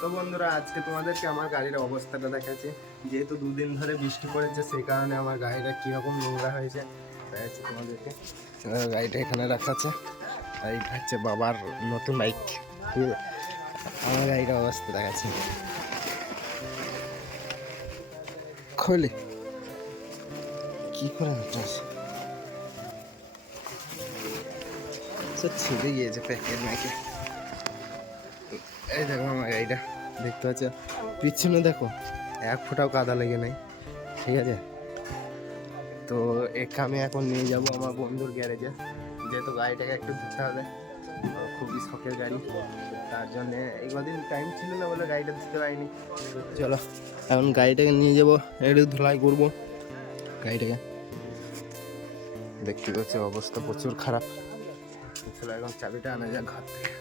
তো বন্ধুরা, আজকে তোমাদেরকে আমার গাড়ির অবস্থাটা দেখাচ্ছি। যেহেতু দুদিন ধরে বৃষ্টি পড়েছে, সেই কারণে আমার গাড়িটা কীরকম নোংরা হয়েছে দেখাচ্ছি তোমাদেরকে। গাড়িটা এখানে রাখা আছে, আর এইটা হচ্ছে বাবার নতুন বাইক। আমার গাড়িটার অবস্থা দেখাচ্ছি। খোলে কি করে সব ছিঁড়ে গিয়েছে প্যাকেট নাকি। এই দেখো আমার গাড়িটা, দেখতে পাচ্ছ পিছনে দেখো এক ফোঁটাও কাদা লেগে নেই, ঠিক আছে। তো একে আমি এখন নিয়ে যাব আমার বন্ধুর গ্যারেজে, যেহেতু গাড়িটাকে একটু ধুতে হবে। খুবই শখের গাড়ি, তার জন্যে এই কদিন টাইম ছিল না বলে গাড়িটা ধুতে পারিনি। চলো এখন গাড়িটাকে নিয়ে যাবো, একটু ধুলাই করবো গাড়িটাকে। দেখতে পাচ্ছি অবস্থা প্রচুর খারাপ। চলো এখন চাবিটা আনা যাক ঘর থেকে।